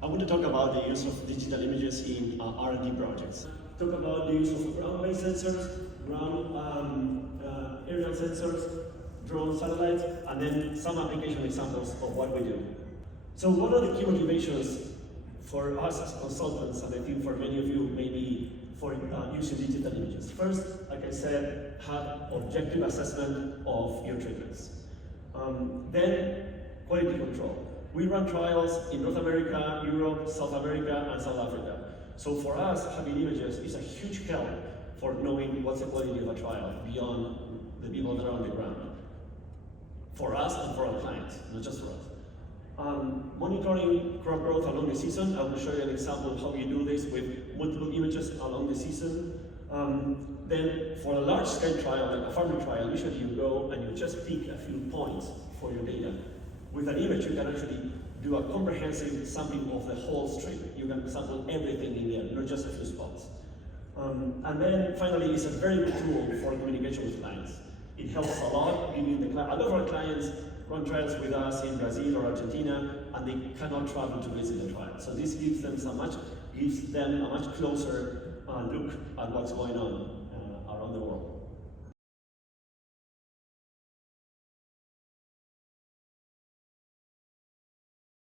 I want to talk about the use of digital images in R&D projects. Talk about the use of ground-based sensors, aerial sensors, drone satellites, and then some application examples of what we do. So what are the key motivations for us as consultants, and I think for many of you maybe for using digital images? First, like I said, have objective assessment of your treatments. Then, quality control. We run trials in North America, Europe, South America, and South Africa. So for us, having images is a huge help for knowing what's the quality of a trial beyond the people that are on the ground. For us and for our clients, not just for us. Monitoring crop growth along the season. I will show you an example of how you do this with multiple images along the season. Then for a large-scale trial, like a farming trial, usually you go and you just pick a few points for your data. With an image, you can actually do a comprehensive sampling of the whole stream. You can sample everything in there, not just a few spots. And then finally, it's a very good tool for communication with clients. It helps a lot giving the client. A lot of our clients run trials with us in Brazil or Argentina, and they cannot travel to visit the trial. So this gives them a much closer look at what's going on.